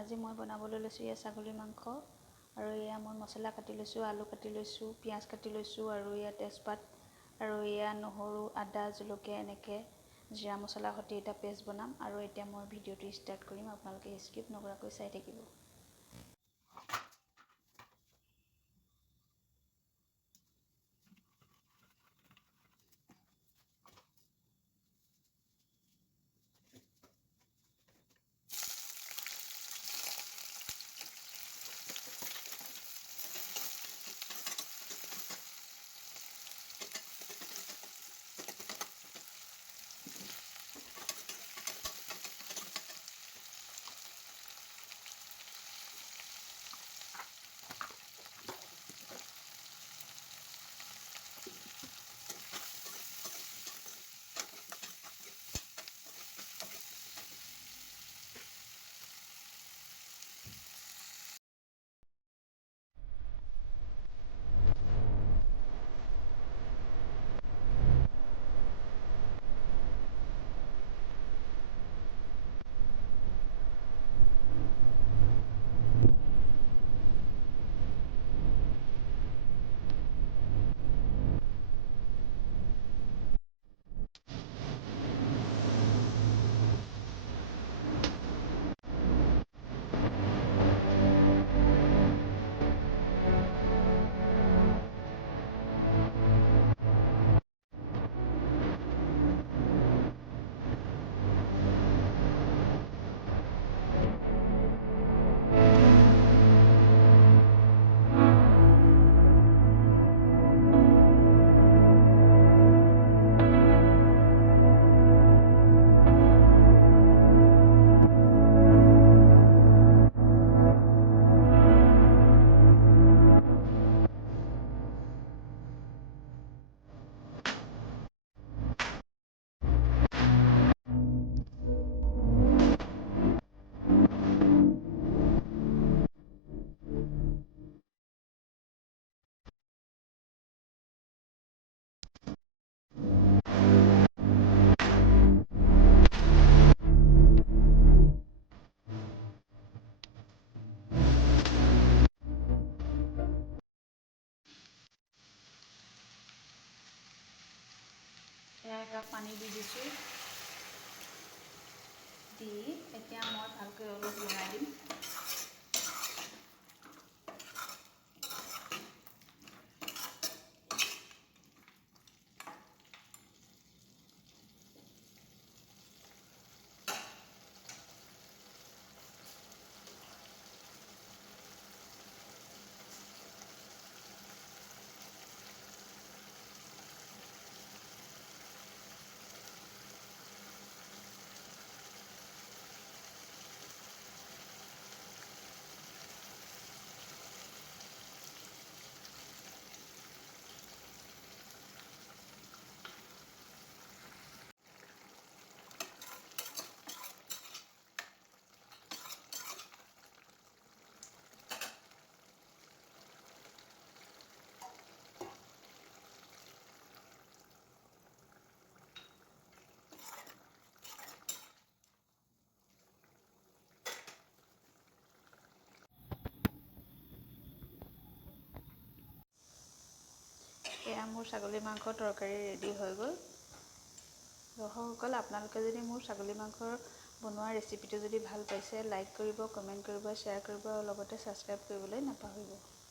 আজি মই বনাবলৈ লৈছোঁ এয়া ছাগলী মাংস আৰু এয়া মই মছলা কাটি লৈছোঁ, আলু কাটি লৈছোঁ, পিঁয়াজ কাটি লৈছোঁ আৰু এয়া তেজপাত আৰু এয়া নহৰু, আদা, জলকীয়া এনেকৈ জিৰা মছলা সৈতে এটা পেষ্ট বনাম আৰু এতিয়া মই ভিডিঅ'টো ষ্টাৰ্ট কৰিম। আপোনালোকে স্কিপ নকৰাকৈ চাই থাকিব। একাপ পানী দি দিছোঁ। দি এতিয়া মই ভালকৈ অলপ লৰাই দিম। এয়া মোৰ ছাগলী মাংস তৰকাৰী ৰেডি হৈ গ'ল। দৰ্শকসকল, আপোনালোকে যদি মোৰ ছাগলী মাংসৰ বনোৱা ৰেচিপিটো যদি ভাল পাইছে, লাইক কৰিব, কমেণ্ট কৰিব, শ্বেয়াৰ কৰিব আৰু লগতে ছাবস্ক্ৰাইব কৰিবলৈ নাপাহৰিব।